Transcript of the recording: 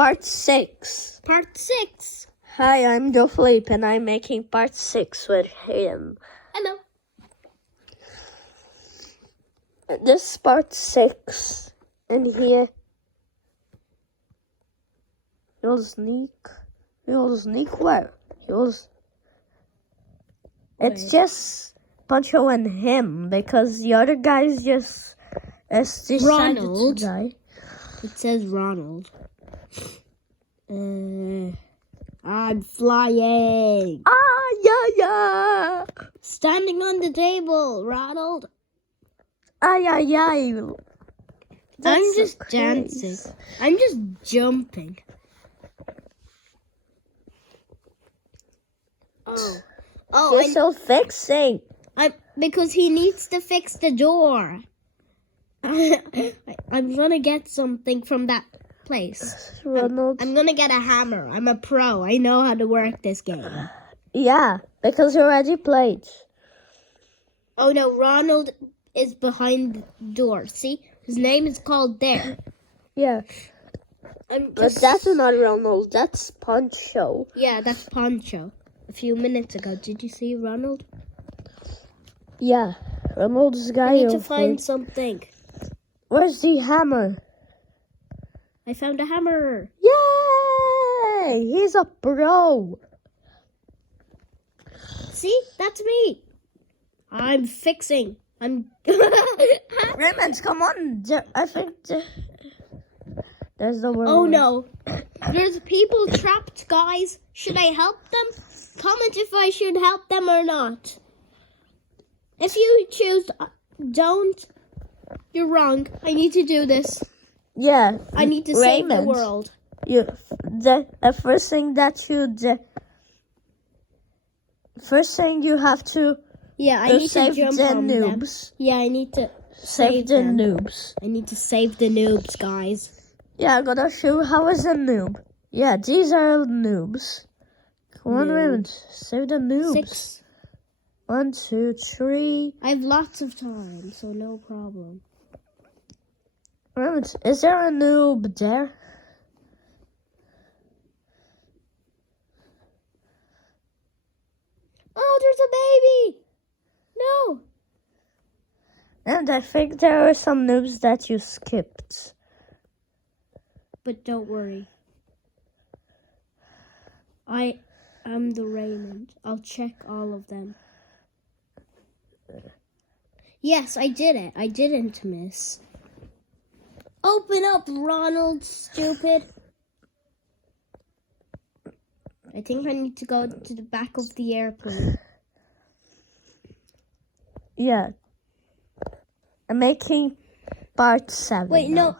part 6. Part 6. Hi, I'm Joe Philippe, and I'm making part 6 with him. Hello. This is part 6. And here, you'll sneak where? It's just Pancho and him, because the other guys just decided Ronald. to die. It says Ronald. I'm flying. Yeah. Standing on the table, Ronald. Ay. I'm just dancing. I'm just jumping. Oh, You're still fixing. because he needs to fix the door. I'm gonna get something from that place. Ronald. I'm gonna get a hammer. I'm a pro. I know how to work this game. Yeah, because you already played. Oh no, Ronald is behind the door. See? His name is called there. Yeah. But that's not Ronald, that's Pancho. Yeah, that's Pancho. A few minutes ago. Did you see Ronald? Yeah, Ronald's guy. I need to over. find something. Where's the hammer? I found a hammer. Yay! He's a pro. See? That's me. I'm fixing. I'm... Raymond, come on. I think there's the word. Oh no. There's people trapped, guys. Should I help them? Comment if I should help them or not. If you choose don't, you're wrong. I need to do this. Yeah. I need to save the world. The first thing that first thing you have to I need to save jump the on noobs. them. Yeah, I need to Save the them. noobs. I need to save the noobs, guys. Yeah, I'm gonna show how is a noob. Yeah, these are noobs. Come on, Raymond. Save the noobs. 6. 1, 2, 3. I have lots of time, so no problem. Raymond, is there a noob there? Oh, there's a baby! No! And I think there are some noobs that you skipped. But don't worry. I am the Raymond. I'll check all of them. Yes, I did it. I didn't miss. Open up, Ronald, stupid. I think I need to go to the back of the airplane. Yeah. I'm making part 7 Wait, now. no.